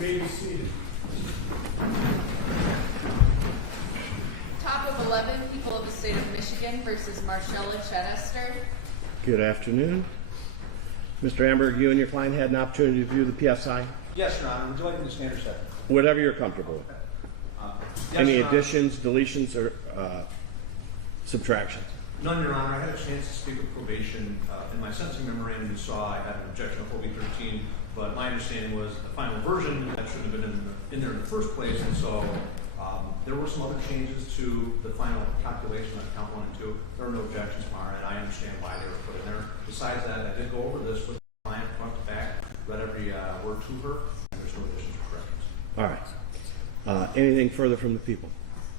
may be seated. Top of 11, people of the state of Michigan versus Marcella Chedester. Good afternoon. Mr. Amberg, you and your client had an opportunity to view the PSI? Yes, Your Honor. Would you like me to stand or sit? Whatever you're comfortable with. Yes, Any Your Honor. additions, deletions, or subtractions? None, Your Honor. I had a chance to speak with probation. In my sentencing memorandum, you saw I had an objection to 4B13, but my understanding was the final version that shouldn't have been in there in the first place, and so there were some other changes to the final calculation of count 1 and 2. There were no objections from our end. I understand why they were put in there. Besides that, I did go over this with the client front to back, read every word to her, and there's no additions or corrections. All right. Anything further from the people?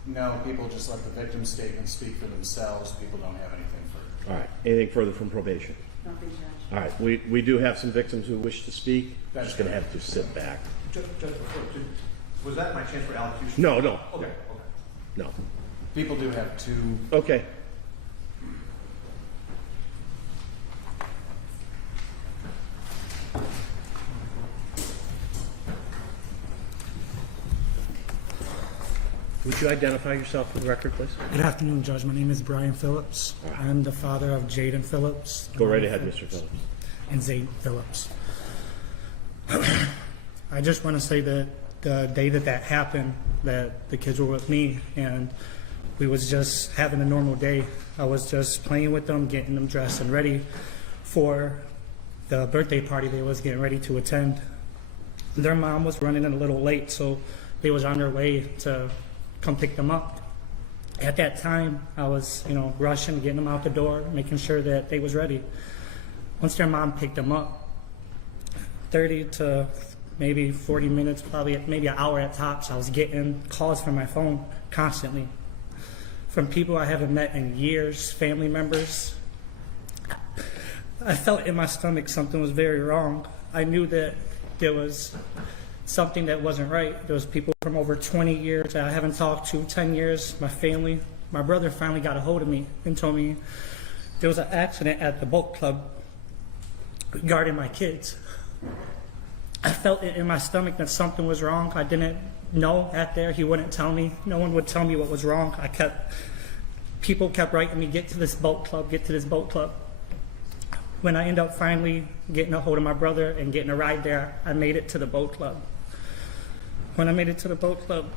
No, people just let the victim statements speak for themselves. People don't have anything further. All right. Anything further from probation? Nothing, Judge. All right. We do have some victims who wish to speak. I'm just going to have to sit back. Judge, was that my chance for allocution? No. Okay. No. People do have two. Okay. Would you identify yourself for the record, please? Good afternoon, Judge. My name is Brian Phillips. I'm the father of Jaden Phillips. Go right ahead, Mr. Phillips. And Zane Phillips. I just want to say that the day that happened, that the kids were with me, and we was just having a normal day. I was just playing with them, getting them dressed and ready for the birthday party they was getting ready to attend. Their mom was running in a little late, so they was on their way to come pick them up. At that time, I was, rushing, getting them out the door, making sure that they was ready. Once their mom picked them up, 30 to maybe 40 minutes, probably maybe an hour at tops, I was getting calls from my phone constantly from people I haven't met in years, family members. I felt in my stomach something was very wrong. I knew that there was something that wasn't right. There was people from over 20 years that I haven't talked to, 10 years, my family. My brother finally got a hold of me and told me there was an accident at the boat club regarding my kids. I felt it in my stomach that something was wrong. I didn't know out there. He wouldn't tell me. No one would tell me what was wrong. People kept writing me, get to this boat club, get to this boat club. When I ended up finally getting a hold of my brother and getting a ride there, I made it to the boat club. When I made it to the boat club,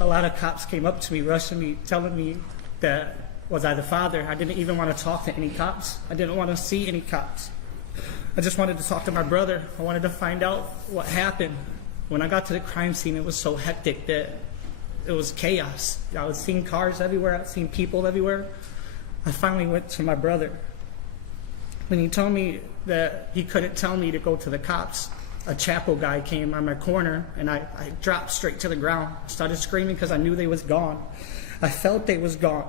a lot of cops came up to me, rushing me, telling me that was I the father. I didn't even want to talk to any cops. I didn't want to see any cops. I just wanted to talk to my brother. I wanted to find out what happened. When I got to the crime scene, it was so hectic that it was chaos. I was seeing cars everywhere. I was seeing people everywhere. I finally went to my brother. When he told me that he couldn't tell me to go to the cops, a chapel guy came on my corner, and I dropped straight to the ground. I started screaming because I knew they was gone. I felt they was gone.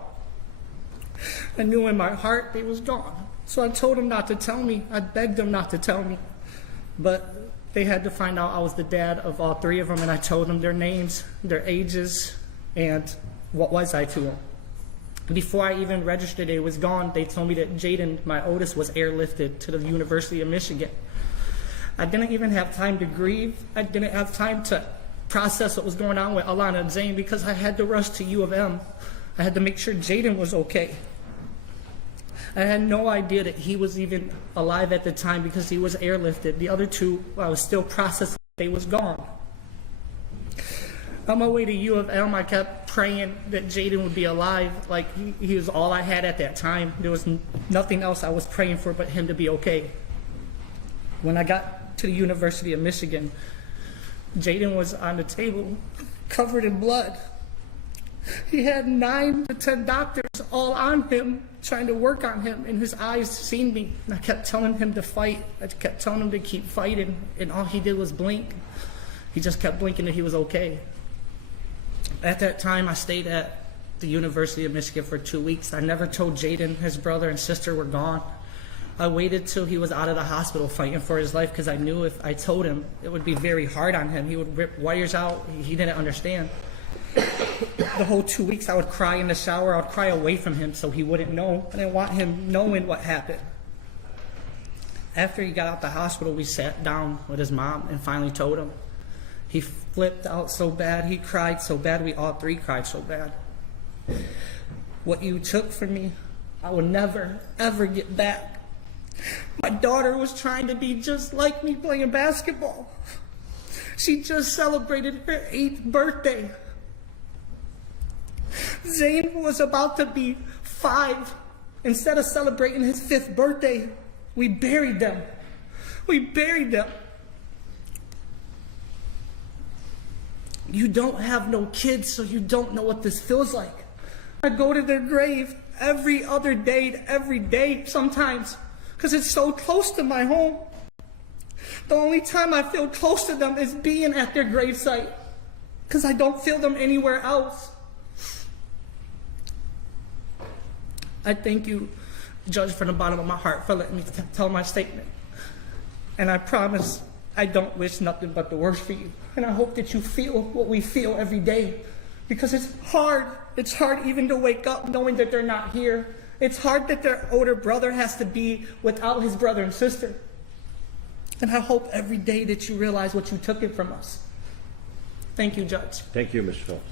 I knew in my heart they was gone. So I told him not to tell me. I begged them not to tell me. But they had to find out I was the dad of all three of them, and I told them their names, their ages, and what was I to them. Before I even registered it was gone, they told me that Jaden, my oldest, was airlifted to the University of Michigan. I didn't even have time to grieve. I didn't have time to process what was going on with Alana and Zane because I had to rush to U of M. I had to make sure Jaden was okay. I had no idea that he was even alive at the time because he was airlifted. The other two, I was still processing, they was gone. On my way to U of M, I kept praying that Jaden would be alive. Like, he was all I had at that time. There was nothing else I was praying for but him to be okay. When I got to the University of Michigan, Jaden was on the table, covered in blood. He had 9 to 10 doctors all on him, trying to work on him, and his eyes seen me. And I kept telling him to fight. I kept telling him to keep fighting, and all he did was blink. He just kept blinking that he was okay. At that time, I stayed at the University of Michigan for 2 weeks. I never told Jaden his brother and sister were gone. I waited till he was out of the hospital fighting for his life because I knew if I told him, it would be very hard on him. He would rip wires out. He didn't understand. The whole 2 weeks, I would cry in the shower. I would cry away from him so he wouldn't know. I didn't want him knowing what happened. After he got out the hospital, we sat down with his mom and finally told him. He flipped out so bad. He cried so bad. We all three cried so bad. What you took from me, I will never, ever get back. My daughter was trying to be just like me playing basketball. She just celebrated her 8th birthday. Zane was about to be 5. Instead of celebrating his 5th birthday, we buried them. We buried them. You don't have no kids, so you don't know what this feels like. I go to their grave every other day, every day sometimes, because it's so close to my home. The only time I feel close to them is being at their gravesite, because I don't feel them anywhere else. I thank you, Judge, from the bottom of my heart for letting me tell my statement. And I promise I don't wish nothing but the worst for you. And I hope that you feel what we feel every day, because it's hard. It's hard even to wake up knowing that they're not here. It's hard that their older brother has to be without his brother and sister. And I hope every day that you realize what you took it from us. Thank you, Judge. Thank you, Mr. Phillips.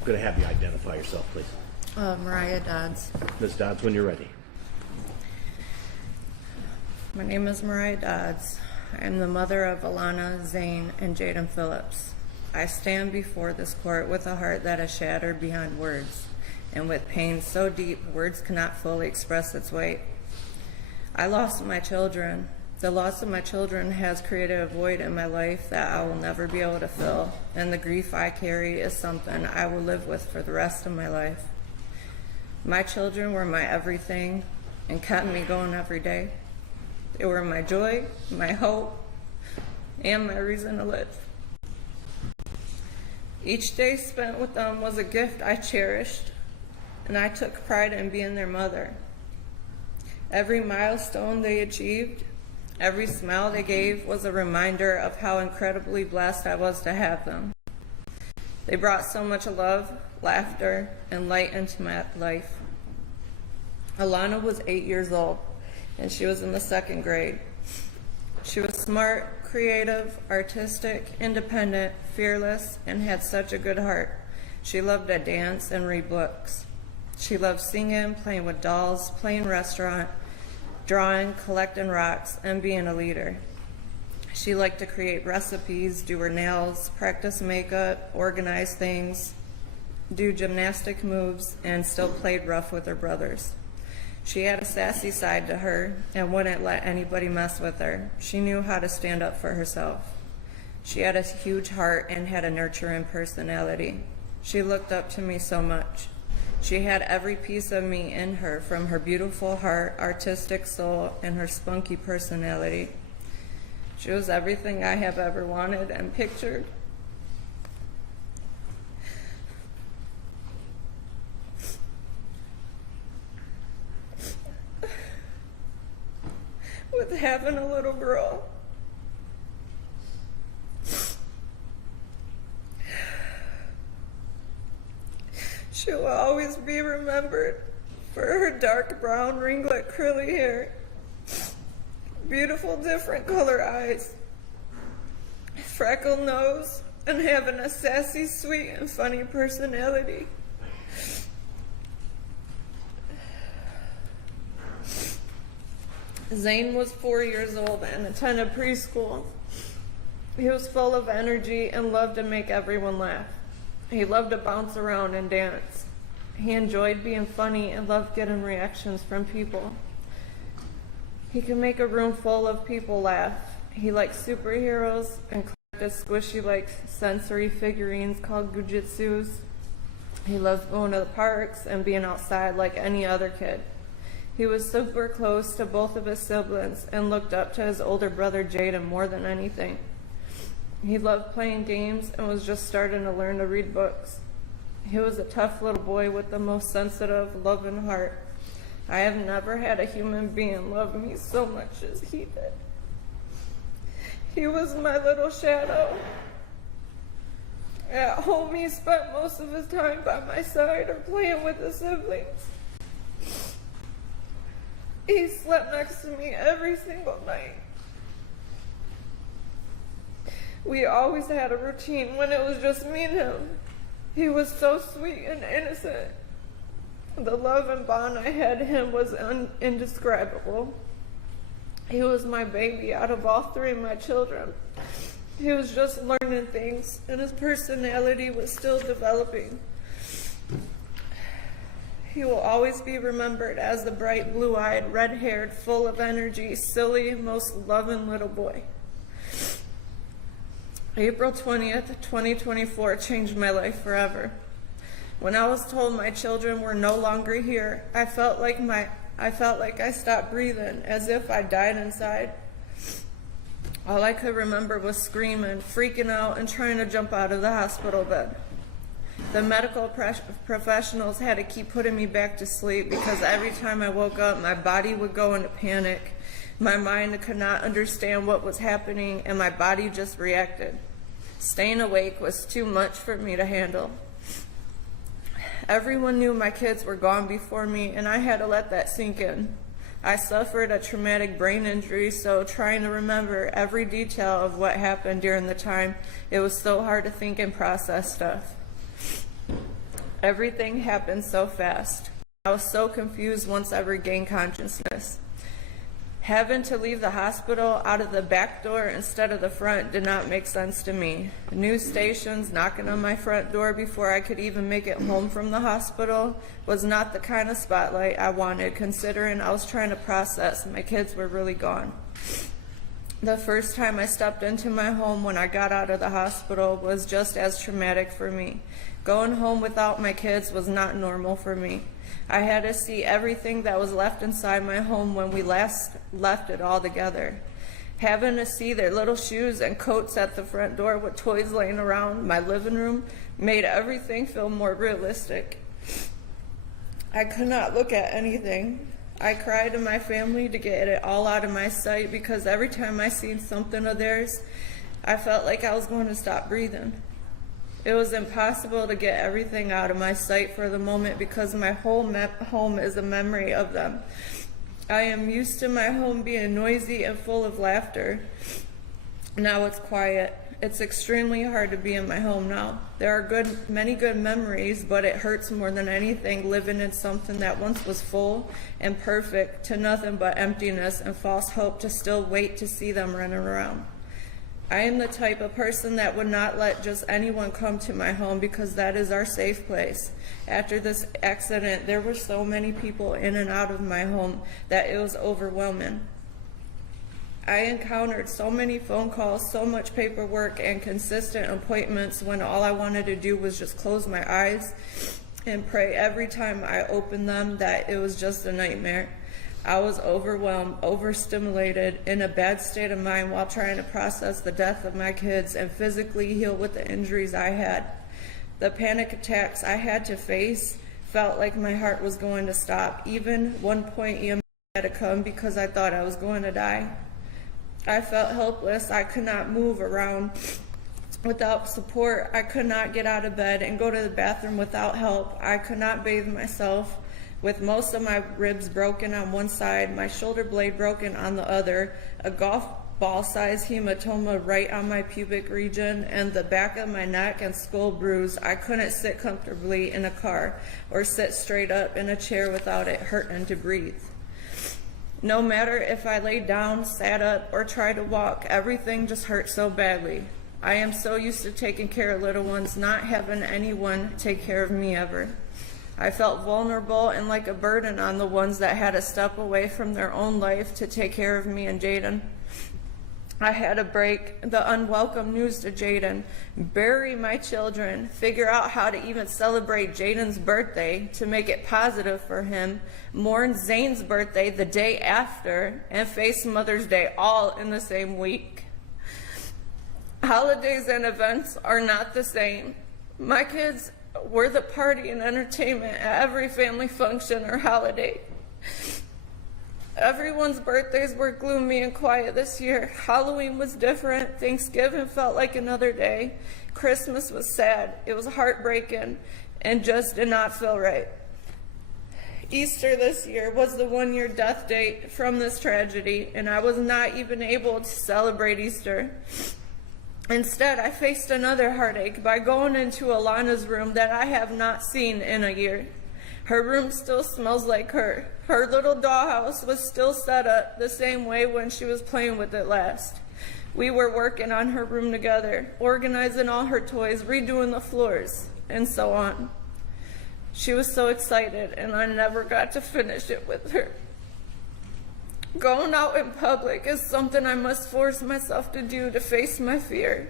I'm going to have you identify yourself, please. Mariah Dodds. Ms. Dodds, when you're ready. My name is Mariah Dodds. I am the mother of Alana, Zane, and Jaden Phillips. I stand before this court with a heart that is shattered beyond words, and with pain so deep words cannot fully express its weight. I lost my children. The loss of my children has created a void in my life that I will never be able to fill, and the grief I carry is something I will live with for the rest of my life. My children were my everything and kept me going every day. They were my joy, my hope, and my reason to live. Each day spent with them was a gift I cherished, and I took pride in being their mother. Every milestone they achieved, every smile they gave was a reminder of how incredibly blessed I was to have them. They brought so much love, laughter, and light into my life. Alana was 8 years old, and she was in the 2nd grade. She was smart, creative, artistic, independent, fearless, and had such a good heart. She loved to dance and read books. She loved singing, playing with dolls, playing restaurant, drawing, collecting rocks, and being a leader. She liked to create recipes, do her nails, practice makeup, organize things, do gymnastic moves, and still played rough with her brothers. She had a sassy side to her and wouldn't let anybody mess with her. She knew how to stand up for herself. She had a huge heart and had a nurturing personality. She looked up to me so much. She had every piece of me in her, from her beautiful heart, artistic soul, and her spunky personality. She was everything I have ever wanted and pictured. With having a little girl. She will always be remembered for her dark brown ringlet curly hair, beautiful different color eyes, freckled nose, and having a sassy, sweet, and funny personality. Zane was 4 years old and attended preschool. He was full of energy and loved to make everyone laugh. He loved to bounce around and dance. He enjoyed being funny and loved getting reactions from people. He could make a room full of people laugh. He liked superheroes and collected squishy-like sensory figurines called gujitsus. He loved going to the parks and being outside like any other kid. He was super close to both of his siblings and looked up to his older brother Jaden more than anything. He loved playing games and was just starting to learn to read books. He was a tough little boy with the most sensitive, loving heart. I have never had a human being love me so much as he did. He was my little shadow. At home, he spent most of his time by my side or playing with his siblings. He slept next to me every single night. We always had a routine when it was just me and him. He was so sweet and innocent. The love and bond I had him was indescribable. He was my baby out of all three of my children. He was just learning things, and his personality was still developing. He will always be remembered as the bright blue-eyed, red-haired, full of energy, silly, most loving little boy. April 20th, 2024 changed my life forever. When I was told my children were no longer here, I felt like I stopped breathing, as if I died inside. All I could remember was screaming, freaking out, and trying to jump out of the hospital bed. The medical professionals had to keep putting me back to sleep because every time I woke up, my body would go into panic. My mind could not understand what was happening, and my body just reacted. Staying awake was too much for me to handle. Everyone knew my kids were gone before me, and I had to let that sink in. I suffered a traumatic brain injury, so trying to remember every detail of what happened during the time, it was so hard to think and process stuff. Everything happened so fast. I was so confused once I regained consciousness. Having to leave the hospital out of the back door instead of the front did not make sense to me. News stations knocking on my front door before I could even make it home from the hospital was not the kind of spotlight I wanted, considering I was trying to process my kids were really gone. The first time I stepped into my home when I got out of the hospital was just as traumatic for me. Going home without my kids was not normal for me. I had to see everything that was left inside my home when we last left it all together. Having to see their little shoes and coats at the front door with toys laying around my living room made everything feel more realistic. I could not look at anything. I cried to my family to get it all out of my sight because every time I seen something of theirs, I felt like I was going to stop breathing. It was impossible to get everything out of my sight for the moment because my whole home is a memory of them. I am used to my home being noisy and full of laughter. Now it's quiet. It's extremely hard to be in my home now. There are many good memories, but it hurts more than anything living in something that once was full and perfect to nothing but emptiness and false hope to still wait to see them running around. I am the type of person that would not let just anyone come to my home because that is our safe place. After this accident, there were so many people in and out of my home that it was overwhelming. I encountered so many phone calls, so much paperwork, and consistent appointments when all I wanted to do was just close my eyes and pray every time I opened them that it was just a nightmare. I was overwhelmed, overstimulated, in a bad state of mind while trying to process the death of my kids and physically heal with the injuries I had. The panic attacks I had to face felt like my heart was going to stop. Even one point EMS had to come because I thought I was going to die. I felt helpless. I could not move around without support. I could not get out of bed and go to the bathroom without help. I could not bathe myself. With most of my ribs broken on one side, my shoulder blade broken on the other, a golf ball-sized hematoma right on my pubic region, and the back of my neck and skull bruised, I couldn't sit comfortably in a car or sit straight up in a chair without it hurting to breathe. No matter if I laid down, sat up, or tried to walk, everything just hurt so badly. I am so used to taking care of little ones, not having anyone take care of me ever. I felt vulnerable and like a burden on the ones that had to step away from their own life to take care of me and Jaden. I had to break the unwelcome news to Jaden, bury my children, figure out how to even celebrate Jaden's birthday to make it positive for him, mourn Zane's birthday the day after, and face Mother's Day all in the same week. Holidays and events are not the same. My kids were the party and entertainment at every family function or holiday. Everyone's birthdays were gloomy and quiet this year. Halloween was different. Thanksgiving felt like another day. Christmas was sad. It was heartbreaking and just did not feel right. Easter this year was the 1-year death date from this tragedy, and I was not even able to celebrate Easter. Instead, I faced another heartache by going into Alana's room that I have not seen in a year. Her room still smells like her. Her little dollhouse was still set up the same way when she was playing with it last. We were working on her room together, organizing all her toys, redoing the floors, and so on. She was so excited, and I never got to finish it with her. Going out in public is something I must force myself to do to face my fear.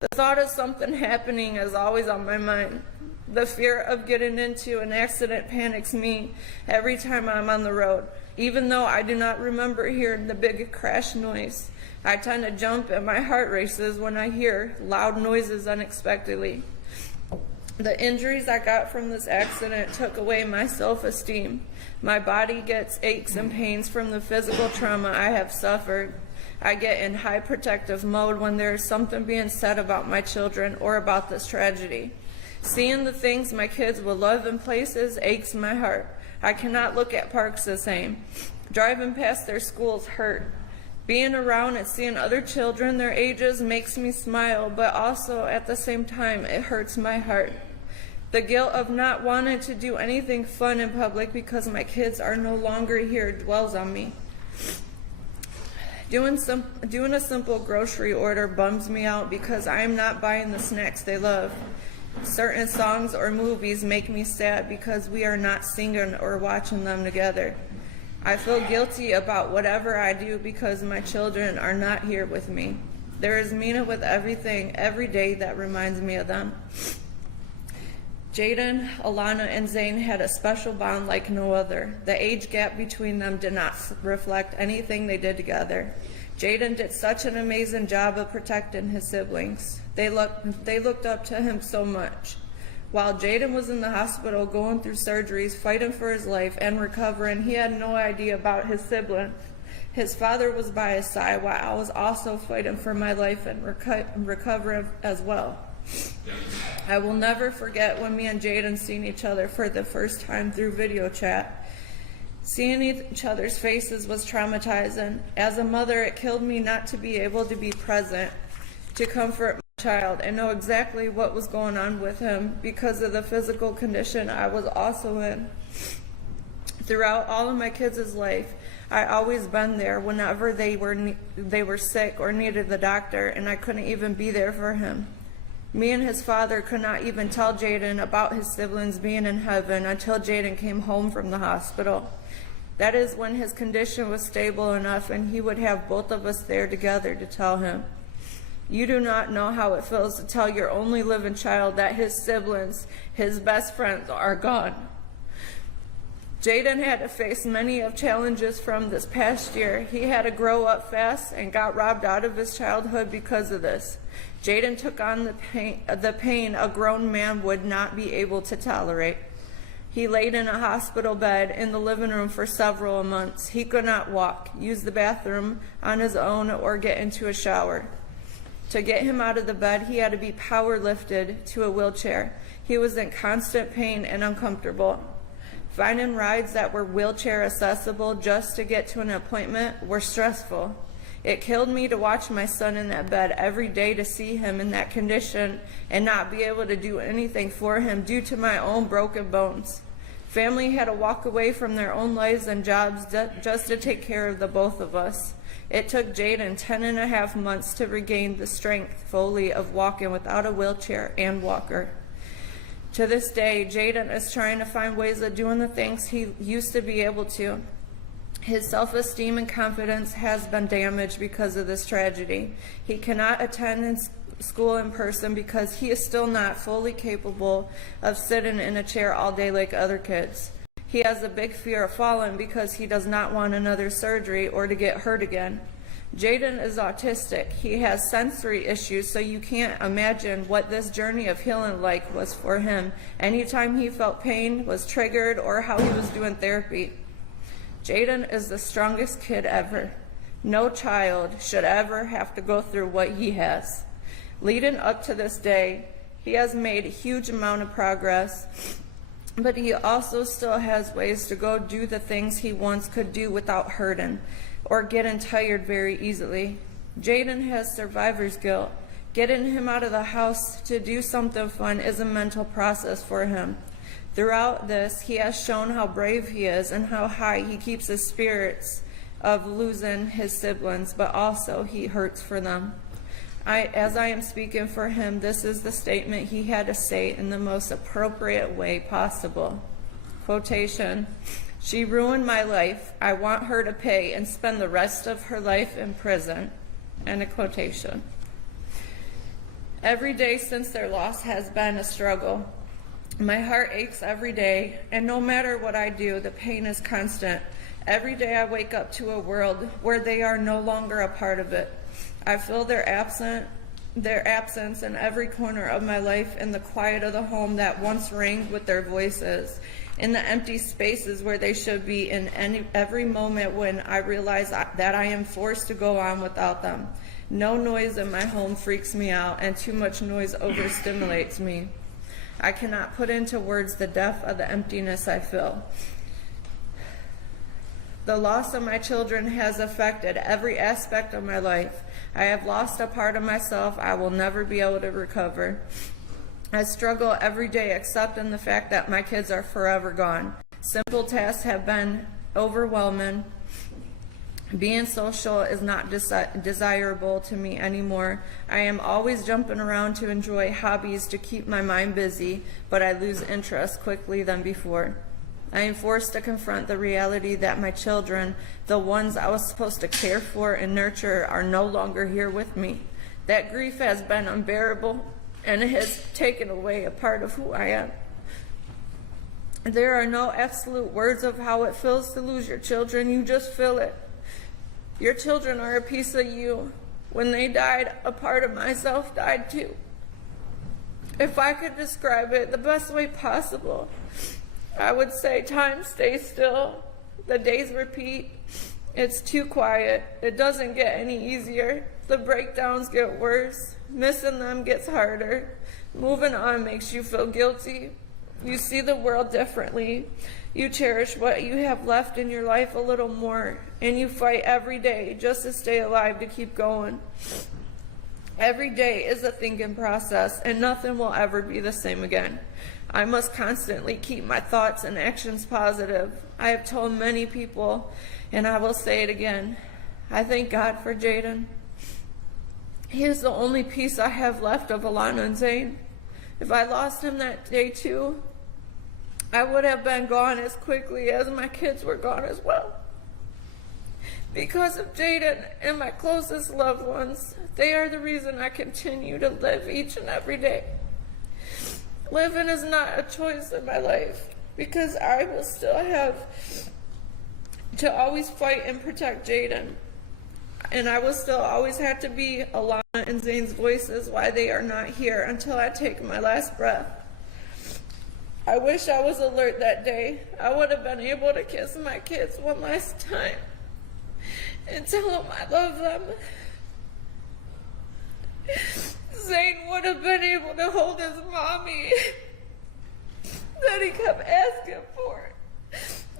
The thought of something happening is always on my mind. The fear of getting into an accident panics me every time I'm on the road. Even though I do not remember hearing the big crash noise, I tend to jump and my heart races when I hear loud noises unexpectedly. The injuries I got from this accident took away my self-esteem. My body gets aches and pains from the physical trauma I have suffered. I get in high protective mode when there is something being said about my children or about this tragedy. Seeing the things my kids will love in places aches my heart. I cannot look at parks the same. Driving past their schools hurt. Being around and seeing other children their ages makes me smile, but also at the same time it hurts my heart. The guilt of not wanting to do anything fun in public because my kids are no longer here dwells on me. Doing a simple grocery order bums me out because I am not buying the snacks they love. Certain songs or movies make me sad because we are not singing or watching them together. I feel guilty about whatever I do because my children are not here with me. There is meaning with everything every day that reminds me of them. Jaden, Alana, and Zane had a special bond like no other. The age gap between them did not reflect anything they did together. Jaden did such an amazing job of protecting his siblings. They looked up to him so much. While Jaden was in the hospital going through surgeries, fighting for his life and recovering, he had no idea about his siblings. His father was by his side while I was also fighting for my life and recovering as well. I will never forget when me and Jaden seen each other for the first time through video chat. Seeing each other's faces was traumatizing. As a mother, it killed me not to be able to be present to comfort my child and know exactly what was going on with him because of the physical condition I was also in. Throughout all of my kids' life, I always been there whenever they were sick or needed the doctor, and I couldn't even be there for him. Me and his father could not even tell Jaden about his siblings being in heaven until Jaden came home from the hospital. That is when his condition was stable enough and he would have both of us there together to tell him. You do not know how it feels to tell your only living child that his siblings, his best friends, are gone. Jaden had to face many of challenges from this past year. He had to grow up fast and got robbed out of his childhood because of this. Jaden took on the pain a grown man would not be able to tolerate. He laid in a hospital bed in the living room for several months. He could not walk, use the bathroom on his own, or get into a shower. To get him out of the bed, he had to be power lifted to a wheelchair. He was in constant pain and uncomfortable. Finding rides that were wheelchair accessible just to get to an appointment were stressful. It killed me to watch my son in that bed every day, to see him in that condition and not be able to do anything for him due to my own broken bones. Family had to walk away from their own lives and jobs just to take care of the both of us. It took Jaden 10.5 months to regain the strength fully of walking without a wheelchair and walker. To this day, Jaden is trying to find ways of doing the things he used to be able to. His self-esteem and confidence has been damaged because of this tragedy. He cannot attend school in person because he is still not fully capable of sitting in a chair all day like other kids. He has a big fear of falling because he does not want another surgery or to get hurt again. Jaden is autistic. He has sensory issues, so you can't imagine what this journey of healing like was for him. Anytime he felt pain was triggered or how he was doing therapy. Jaden is the strongest kid ever. No child should ever have to go through what he has. Leading up to this day, he has made a huge amount of progress, but he also still has ways to go do the things he once could do without hurting or getting tired very easily. Jaden has survivor's guilt. Getting him out of the house to do something fun is a mental process for him. Throughout this, he has shown how brave he is and how high he keeps his spirits of losing his siblings, but also he hurts for them. As I am speaking for him, this is the statement he had to say in the most appropriate way possible. Quotation, "She ruined my life. I want her to pay and spend the rest of her life in prison." End of quotation. Every day since their loss has been a struggle. My heart aches every day, and no matter what I do, the pain is constant. Every day I wake up to a world where they are no longer a part of it. I feel their absence in every corner of my life, in the quiet of the home that once rang with their voices, in the empty spaces where they should be, in every moment when I realize that I am forced to go on without them. No noise in my home freaks me out, and too much noise overstimulates me. I cannot put into words the depth of the emptiness I feel. The loss of my children has affected every aspect of my life. I have lost a part of myself I will never be able to recover. I struggle every day accepting the fact that my kids are forever gone. Simple tasks have been overwhelming. Being social is not desirable to me anymore. I am always jumping around to enjoy hobbies to keep my mind busy, but I lose interest quickly than before. I am forced to confront the reality that my children, the ones I was supposed to care for and nurture, are no longer here with me. That grief has been unbearable, and it has taken away a part of who I am. There are no absolute words of how it feels to lose your children. You just feel it. Your children are a piece of you. When they died, a part of myself died too. If I could describe it the best way possible, I would say time stays still. The days repeat. It's too quiet. It doesn't get any easier. The breakdowns get worse. Missing them gets harder. Moving on makes you feel guilty. You see the world differently. You cherish what you have left in your life a little more, and you fight every day just to stay alive, to keep going. Every day is a thinking process, and nothing will ever be the same again. I must constantly keep my thoughts and actions positive. I have told many people, and I will say it again, I thank God for Jaden. He is the only piece I have left of Alana and Zane. If I lost him that day too, I would have been gone as quickly as my kids were gone as well. Because of Jaden and my closest loved ones, they are the reason I continue to live each and every day. Living is not a choice in my life, because I will still have to always fight and protect Jaden. And I will still always have to be Alana and Zane's voices while they are not here, until I take my last breath. I wish I was alert that day. I would have been able to kiss my kids one last time and tell them I love them. Zane would have been able to hold his mommy that he kept asking for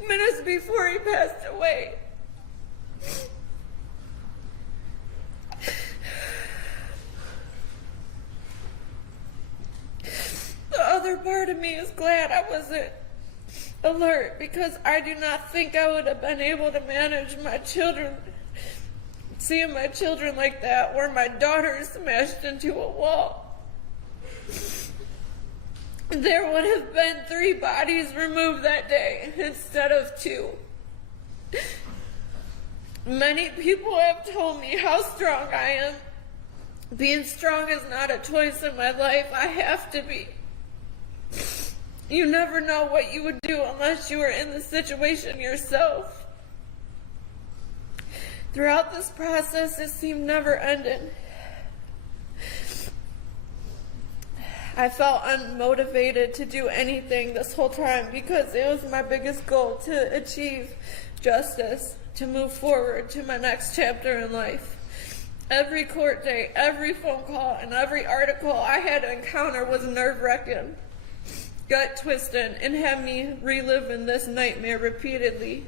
minutes before he passed away. The other part of me is glad I wasn't alert, because I do not think I would have been able to manage my children, seeing my children like that, where my daughter is smashed into a wall. There would have been 3 bodies removed that day instead of 2. Many people have told me how strong I am. Being strong is not a choice in my life. I have to be. You never know what you would do unless you were in the situation yourself. Throughout this process, it seemed never ending. I felt unmotivated to do anything this whole time because it was my biggest goal to achieve justice, to move forward to my next chapter in life. Every court date, every phone call, and every article I had to encounter was nerve-wracking, gut-twisting, and had me reliving this nightmare repeatedly.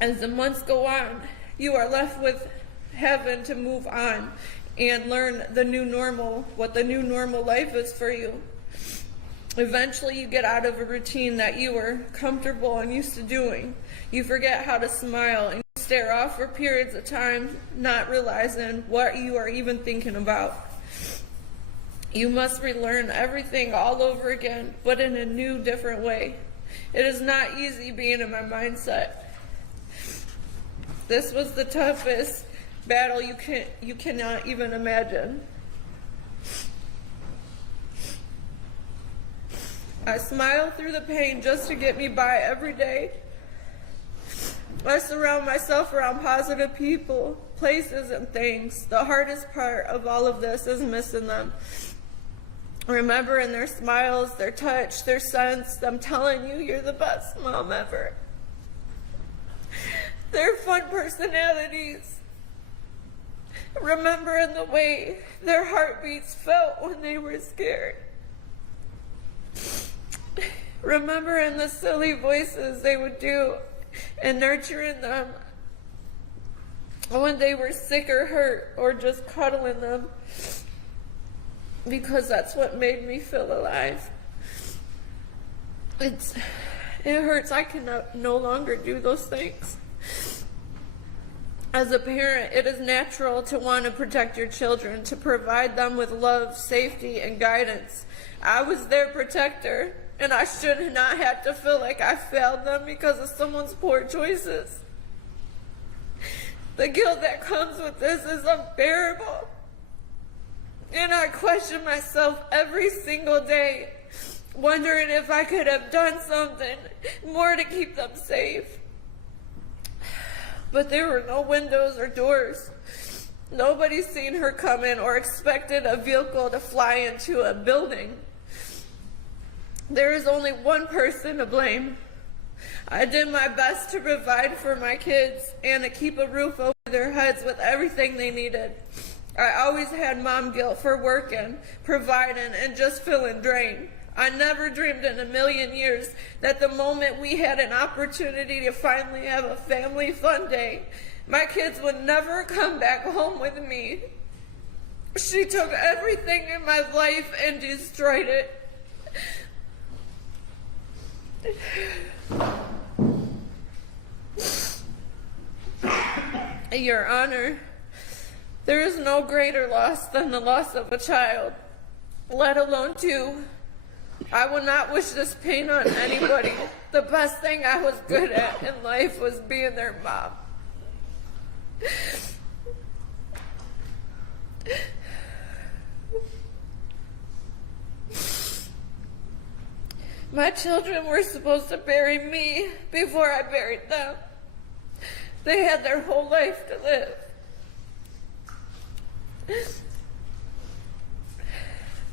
As the months go on, you are left with having to move on and learn the new normal, what the new normal life is for you. Eventually, you get out of a routine that you were comfortable and used to doing. You forget how to smile and you stare off for periods of time, not realizing what you are even thinking about. You must relearn everything all over again, but in a new, different way. It is not easy being in my mindset. This was the toughest battle you cannot even imagine. I smile through the pain just to get me by every day. I surround myself around positive people, places, and things. The hardest part of all of this is missing them. Remembering their smiles, their touch, their sense, them telling you you're the best mom ever. Their fun personalities. Remembering the way their heartbeats felt when they were scared. Remembering the silly voices they would do and nurturing them when they were sick or hurt, or just cuddling them, because that's what made me feel alive. It hurts. I can no longer do those things. As a parent, it is natural to want to protect your children, to provide them with love, safety, and guidance. I was their protector, and I should not have to feel like I failed them because of someone's poor choices. The guilt that comes with this is unbearable, and I question myself every single day, wondering if I could have done something more to keep them safe. But there were no windows or doors. Nobody seen her come in or expected a vehicle to fly into a building. There is only one person to blame. I did my best to provide for my kids and to keep a roof over their heads with everything they needed. I always had mom guilt for working, providing, and just feeling drained. I never dreamed in a million years that the moment we had an opportunity to finally have a family fun day, my kids would never come back home with me. She took everything in my life and destroyed it. Your Honor, there is no greater loss than the loss of a child, let alone two. I will not wish this pain on anybody. The best thing I was good at in life was being their mom. My children were supposed to bury me before I buried them. They had their whole life to live.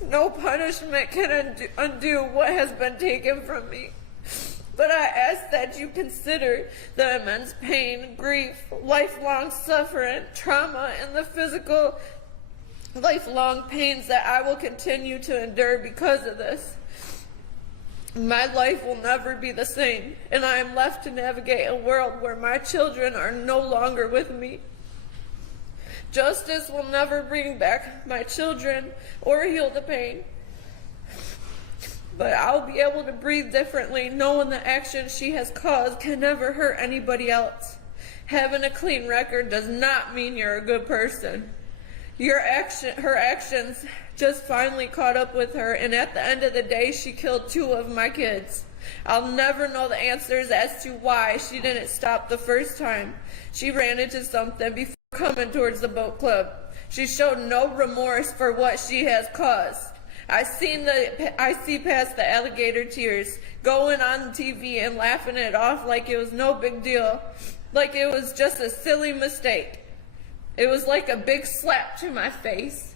No punishment can undo what has been taken from me. But I ask that you consider the immense pain, grief, lifelong suffering, trauma, and the physical lifelong pains that I will continue to endure because of this. My life will never be the same, and I am left to navigate a world where my children are no longer with me. Justice will never bring back my children or heal the pain. But I'll be able to breathe differently, knowing the action she has caused can never hurt anybody else. Having a clean record does not mean you're a good person. Her actions just finally caught up with her, and at the end of the day, she killed 2 of my kids. I'll never know the answers as to why she didn't stop the first time she ran into something before coming towards the boat club. She showed no remorse for what she has caused. I see past the alligator tears, going on TV and laughing it off like it was no big deal, like it was just a silly mistake. It was like a big slap to my face.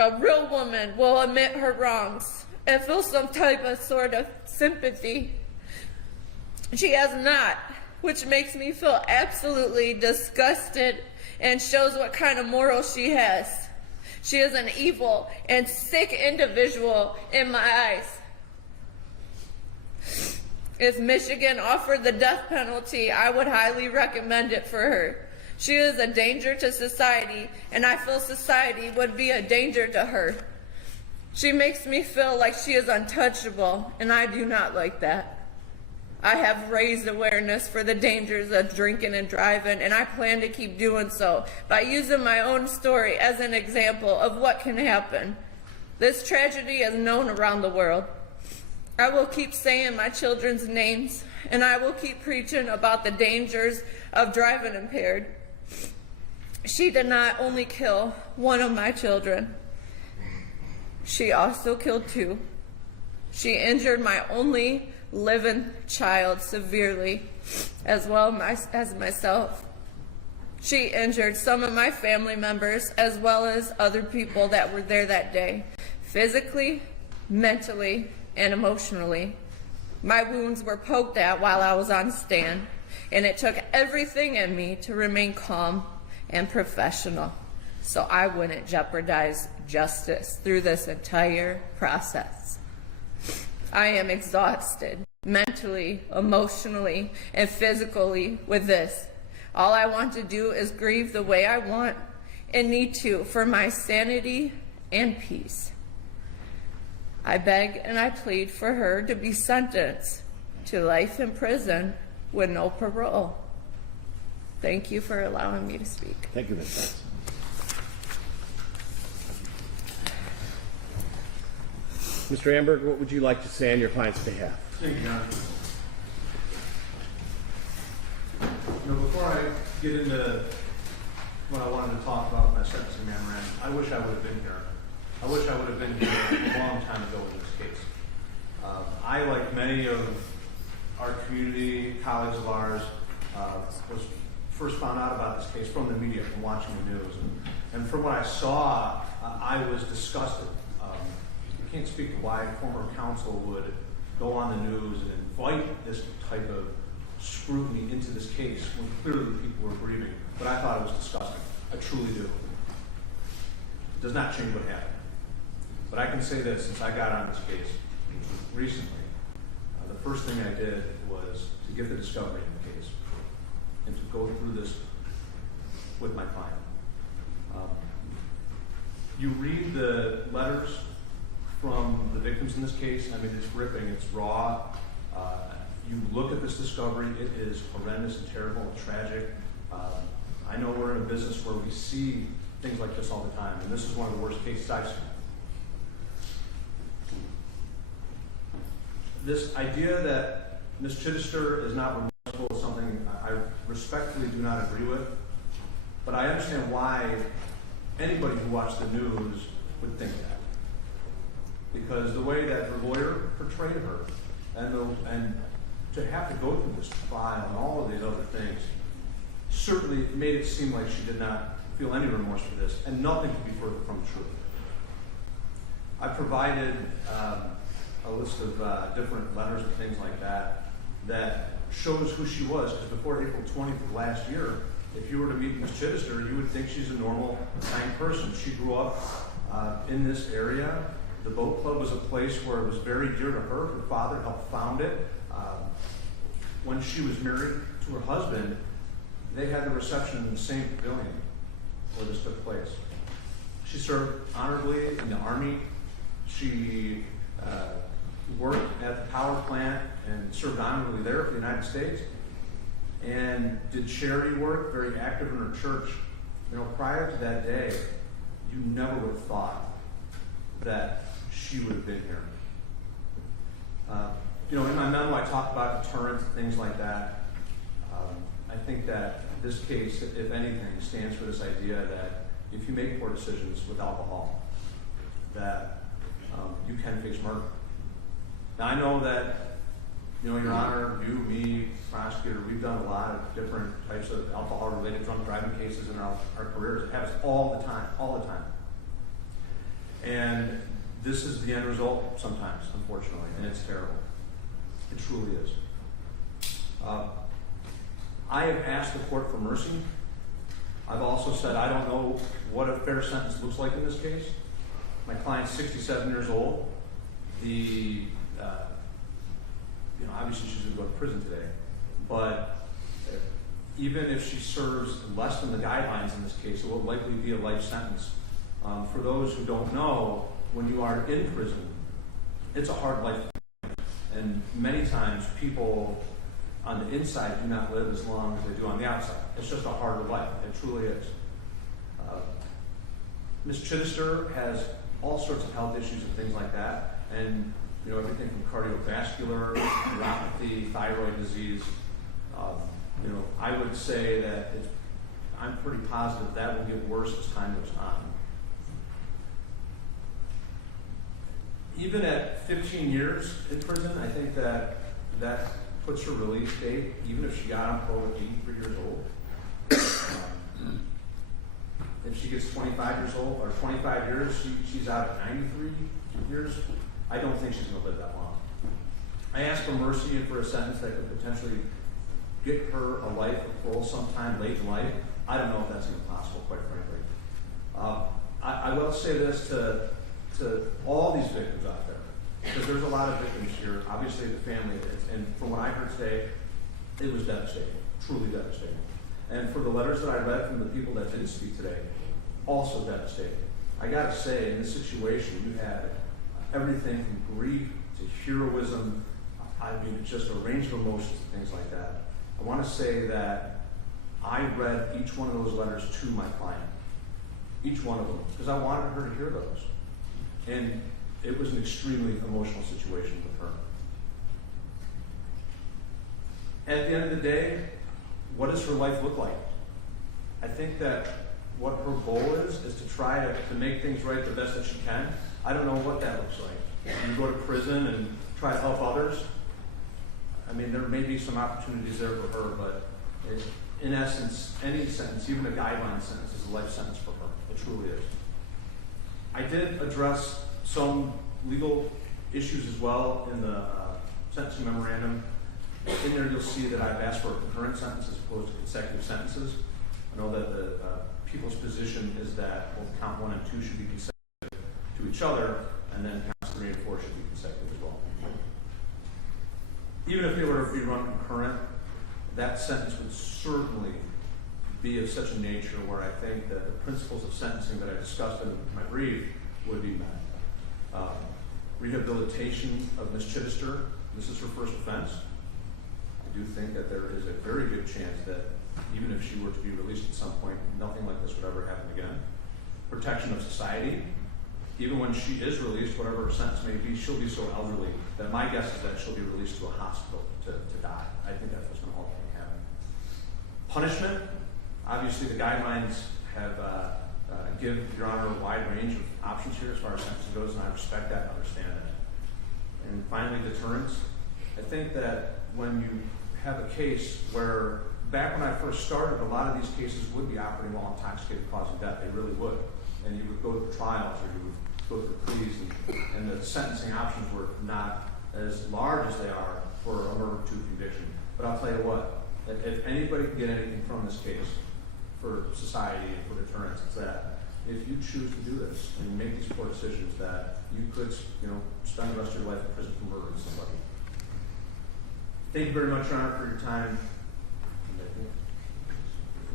A real woman will admit her wrongs and feel some type of sort of sympathy. She has not, which makes me feel absolutely disgusted and shows what kind of morals she has. She is an evil and sick individual in my eyes. If Michigan offered the death penalty, I would highly recommend it for her. She is a danger to society, and I feel society would be a danger to her. She makes me feel like she is untouchable, and I do not like that. I have raised awareness for the dangers of drinking and driving, and I plan to keep doing so by using my own story as an example of what can happen. This tragedy is known around the world. I will keep saying my children's names, and I will keep preaching about the dangers of driving impaired. She did not only kill one of my children, she also killed two. She injured my only living child severely, as well as myself. She injured some of my family members, as well as other people that were there that day, physically, mentally, and emotionally. My wounds were poked at while I was on stand, and it took everything in me to remain calm and professional, so I wouldn't jeopardize justice through this entire process. I am exhausted, mentally, emotionally, and physically with this. All I want to do is grieve the way I want and need to for my sanity and peace. I beg and I plead for her to be sentenced to life in prison with no parole. Thank you for allowing me to speak. Thank you, Ms. Betts. Mr. Amberg, what would you like to say on your client's behalf? Thank you, John. Before I get into what I wanted to talk about with my sentencing memorandum, I wish I would have been here. I wish I would have been here a long time ago in this case. I, like many of our community, colleagues of ours, was first found out about this case from the media, from watching the news. And from what I saw, I was disgusted. I can't speak to why former counsel would go on the news and invite this type of scrutiny into this case when clearly people were grieving. But I thought it was disgusting. I truly do. It does not change what happened. But I can say that since I got on this case recently, the first thing I did was to get the discovery in the case and to go through this with my client. You read the letters from the victims in this case. I mean, it's ripping, it's raw. You look at this discovery, it is horrendous and terrible and tragic. I know we're in a business where we see things like this all the time, and this is one of the worst cases I've seen. This idea that Ms. Chittister is not remorseful is something I respectfully do not agree with, but I understand why anybody who watched the news would think that. Because the way that her lawyer portrayed her, and to have to go through this trial and all of these other things, certainly made it seem like she did not feel any remorse for this, and nothing could be further from the truth. I provided a list of different letters and things like that that shows who she was, because before April 20th of last year, if you were to meet Ms. Chittister, you would think she's a normal, kind person. She grew up in this area. The boat club was a place where it was very dear to her. Her father helped found it. When she was married to her husband, they had the reception in the same pavilion where this took place. She served honorably in the Army. She worked at the power plant and served honorably there for the United States, and did charity work, very active in her church. You know, prior to that day, you never would have thought that she would have been here. You know, in my memo, I talk about deterrence and things like that. I think that this case, if anything, stands for this idea that if you make poor decisions with alcohol, that you can face murder. Now, I know that, you know, Your Honor, you, me, prosecutor, we've done a lot of different types of alcohol-related drunk driving cases in our careers. It happens all the time, all the time. And this is the end result sometimes, unfortunately, and it's terrible. It truly is. I have asked the court for mercy. I've also said I don't know what a fair sentence looks like in this case. My client's 67 years old. Obviously she's going to go to prison today, but even if she serves less than the guidelines in this case, it will likely be a life sentence. For those who don't know, when you are in prison, it's a hard life. And many times people on the inside do not live as long as they do on the outside. It's just a harder life. It truly is. Ms. Chittister has all sorts of health issues and things like that. And everything from cardiovascular, neuropathy, thyroid disease. I would say that I'm pretty positive that will get worse as time goes on. Even at 15 years in prison, I think that puts her release date, even if she got on parole at 83 years old. If she gets 25 years old, or 25 years, she's out at 93 years. I don't think she's going to live that long. I asked for mercy and for a sentence that could potentially get her a life of parole sometime late in life. I don't know if that's even possible, quite frankly. I will say this to all these victims out there, because there's a lot of victims here. Obviously, the family, and from what I heard today, it was devastating, truly devastating. And for the letters that I read from the people that didn't speak today, also devastating. I got to say, in this situation, you had everything from grief to heroism. I mean, just a range of emotions and things like that. I want to say that I read each one of those letters to my client, each one of them, because I wanted her to hear those. And it was an extremely emotional situation with her. At the end of the day, what does her life look like? I think that what her goal is to try to make things right the best that she can. I don't know what that looks like. You go to prison and try to help others. I mean, there may be some opportunities there for her, but in essence, any sentence, even a guideline sentence, is a life sentence for her. It truly is. I did address some legal issues as well in the sentencing memorandum. In there, you'll see that I've asked for a concurrent sentence as opposed to consecutive sentences. I know that the people's position is that both count 1 and 2 should be consecutive to each other, and then counts 3 and 4 should be consecutive as well. Even if they were to be run concurrent, that sentence would certainly be of such a nature where I think that the principles of sentencing that I discussed in my brief would be met. Rehabilitation of Ms. Chittister, this is her first offense. I do think that there is a very good chance that even if she were to be released at some point, nothing like this would ever happen again. Protection of society. Even when she is released, whatever her sentence may be, she'll be so elderly that my guess is that she'll be released to a hospital to die. I think that's what's going to ultimately happen. Punishment. Obviously, the guidelines have give Your Honor a wide range of options here as far as sentencing goes, and I respect that and understand that. And finally, deterrence. I think that when you have a case where, back when I first started, a lot of these cases would be operating while intoxicated, causing death. They really would. And you would go through trials, or you would go through pleas, and the sentencing options were not as large as they are for a murder 2 conviction. But I'll tell you what, if anybody can get anything from this case for society and for deterrence, it's that if you choose to do this and make these poor decisions, that you could, spend the rest of your life in prison for murdering somebody. Thank you very much, Your Honor, for your time.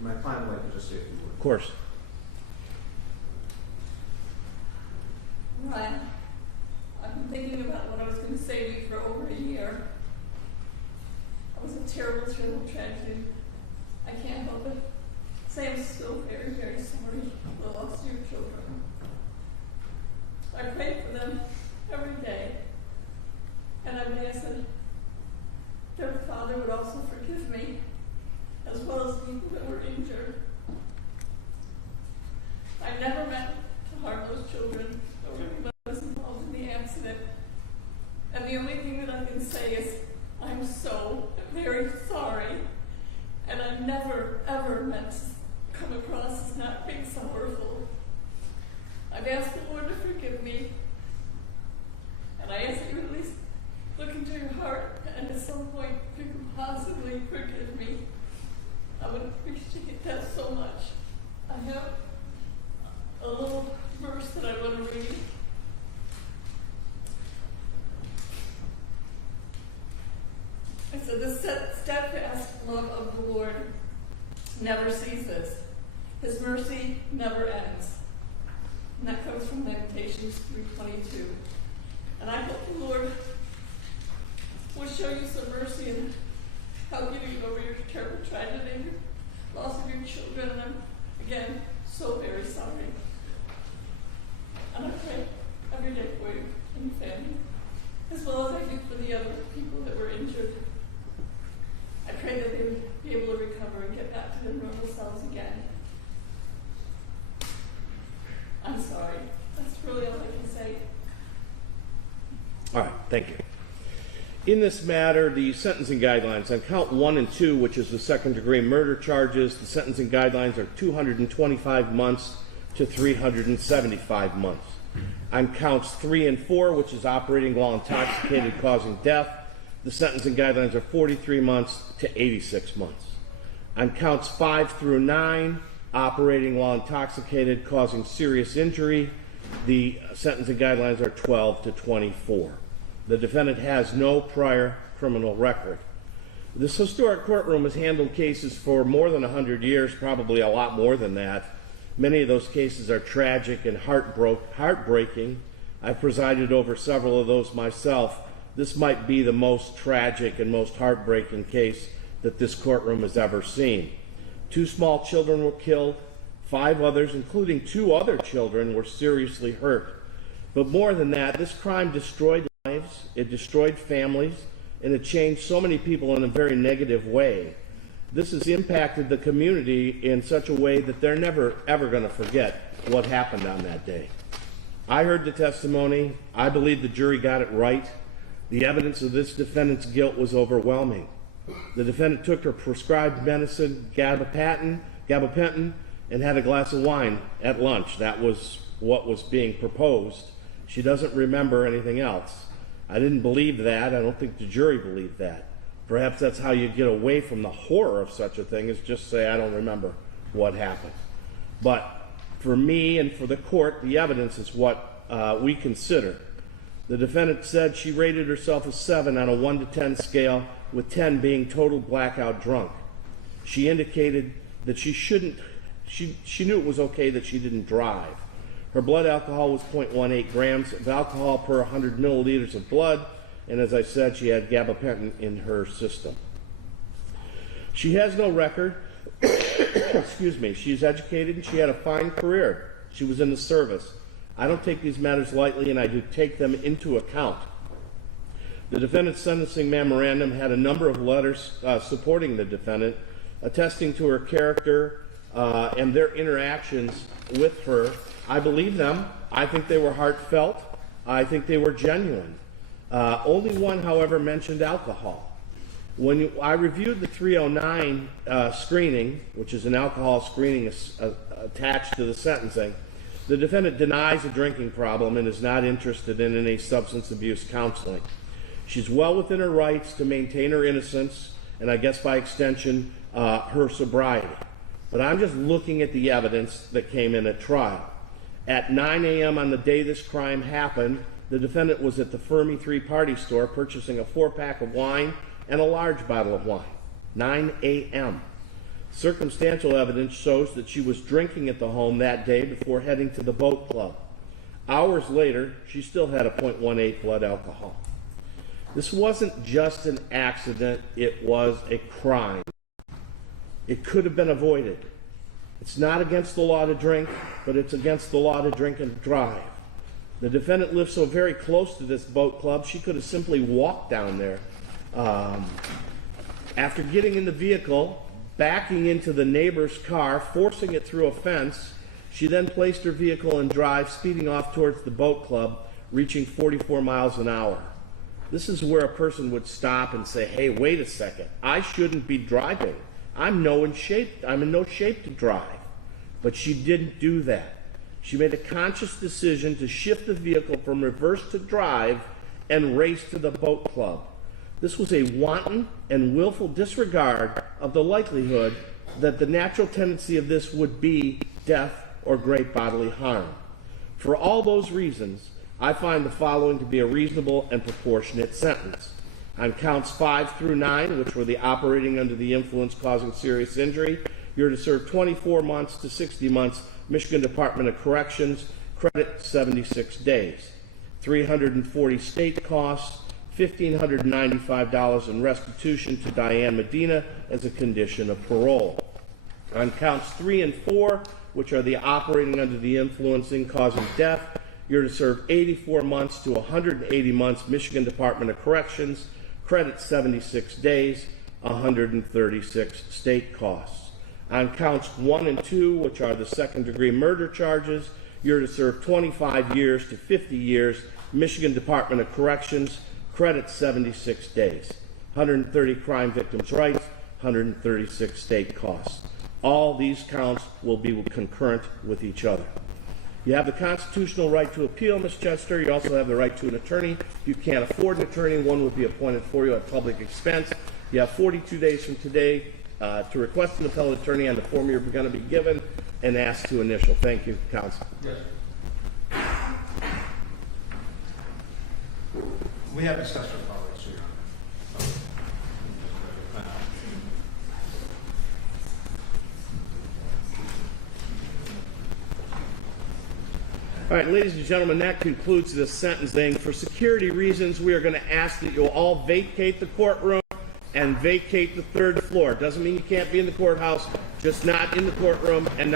My client would like to just say a few words. Of course. Ryan, I've been thinking about what I was going to say to you for over a year. It was a terrible, terrible tragedy. I can't help it. Say I'm still very, very sorry for the loss of your children. I pray for them every day. And I would ask that their father would also forgive me, as well as people that were injured. I never meant to harm those children or anyone who was involved in the accident. And the only thing that I can say is, I'm so very sorry. And I never, ever meant to come across as not being sorrowful. I've asked the Lord to forgive point you could possibly forgive me, I would appreciate that so much. I have a little verse that I want to read. It said, "The steadfast love of the Lord never ceases. His mercy never ends." And that comes from Lamentations 3:22. And I hope the Lord will show you some mercy and help you to get over your terrible tragedy, your loss of your children. And I'm, again, so very sorry. And I pray every day for you and your family, as well as I do for the other people that were injured. I pray that they would be able to recover and get back to their normal selves again. I'm sorry. That's really all I can say. All right, thank you. In this matter, the sentencing guidelines on count 1 and 2, which is the second-degree murder charges, the sentencing guidelines are 225 months to 375 months. On counts 3 and 4, which is operating while intoxicated causing death, the sentencing guidelines are 43 months to 86 months. On counts 5 through 9, operating while intoxicated causing serious injury, the sentencing guidelines are 12 to 24. The defendant has no prior criminal record. This historic courtroom has handled cases for more than 100 years, probably a lot more than that. Many of those cases are tragic and heartbreaking. I've presided over several of those myself. This might be the most tragic and most heartbreaking case that this courtroom has ever seen. 2 small children were killed. 5 others, including 2 other children, were seriously hurt. But more than that, this crime destroyed lives, it destroyed families, and it changed so many people in a very negative way. This has impacted the community in such a way that they're never, ever going to forget what happened on that day. I heard the testimony. I believe the jury got it right. The evidence of this defendant's guilt was overwhelming. The defendant took her prescribed medicine, gabapentin, and had a glass of wine at lunch. That was what was being proposed. She doesn't remember anything else. I didn't believe that. I don't think the jury believed that. Perhaps that's how you get away from the horror of such a thing, is just say, I don't remember what happened. But for me and for the court, the evidence is what we consider. The defendant said she rated herself a 7 on a 1 to 10 scale, with 10 being total blackout drunk. She indicated that she knew it was okay that she didn't drive. Her blood alcohol was 0.18 grams of alcohol per 100 milliliters of blood, and as I said, she had gabapentin in her system. She has no record. Excuse me. She's educated and she had a fine career. She was in the service. I don't take these matters lightly, and I do take them into account. The defendant's sentencing memorandum had a number of letters supporting the defendant, attesting to her character and their interactions with her. I believe them. I think they were heartfelt. I think they were genuine. Only one, however, mentioned alcohol. When I reviewed the 309 screening, which is an alcohol screening attached to the sentencing, the defendant denies a drinking problem and is not interested in any substance abuse counseling. She's well within her rights to maintain her innocence, and I guess by extension, her sobriety. But I'm just looking at the evidence that came in at trial. At 9 a.m. on the day this crime happened, the defendant was at the Fermi 3 Party store purchasing a 4-pack of wine and a large bottle of wine. 9 a.m. Circumstantial evidence shows that she was drinking at the home that day before heading to the boat club. Hours later, she still had a 0.18 blood alcohol. This wasn't just an accident, it was a crime. It could have been avoided. It's not against the law to drink, but it's against the law to drink and drive. The defendant lived so very close to this boat club, she could have simply walked down there. After getting in the vehicle, backing into the neighbor's car, forcing it through a fence, she then placed her vehicle in drive, speeding off towards the boat club, reaching 44 miles an hour. This is where a person would stop and say, hey, wait a second, I shouldn't be driving. I'm in no shape to drive. But she didn't do that. She made a conscious decision to shift the vehicle from reverse to drive and race to the boat club. This was a wanton and willful disregard of the likelihood that the natural tendency of this would be death or great bodily harm. For all those reasons, I find the following to be a reasonable and proportionate sentence. On counts 5 through 9, which were the operating under the influence causing serious injury, you're to serve 24 months to 60 months, Michigan Department of Corrections, credit 76 days. 340 state costs, $1,595 in restitution to Diane Medina as a condition of parole. On counts 3 and 4, which are the operating under the influencing causing death, you're to serve 84 months to 180 months, Michigan Department of Corrections, credit 76 days, 136 state costs. On counts 1 and 2, which are the second-degree murder charges, you're to serve 25 years to 50 years, Michigan Department of Corrections, credit 76 days. 130 crime victims' rights, 136 state costs. All these counts will be concurrent with each other. You have the constitutional right to appeal, Ms. Chester. You also have the right to an attorney. If you can't afford an attorney, one would be appointed for you at public expense. You have 42 days from today to request an appellate attorney on the form you're going to be given and asked to initial. Thank you, counsel. Yes. We have discussed our colleagues here. All right, ladies and gentlemen, that concludes this sentencing. For security reasons, we are going to ask that you all vacate the courtroom and vacate the third floor. Doesn't mean you can't be in the courthouse, just not in the courtroom and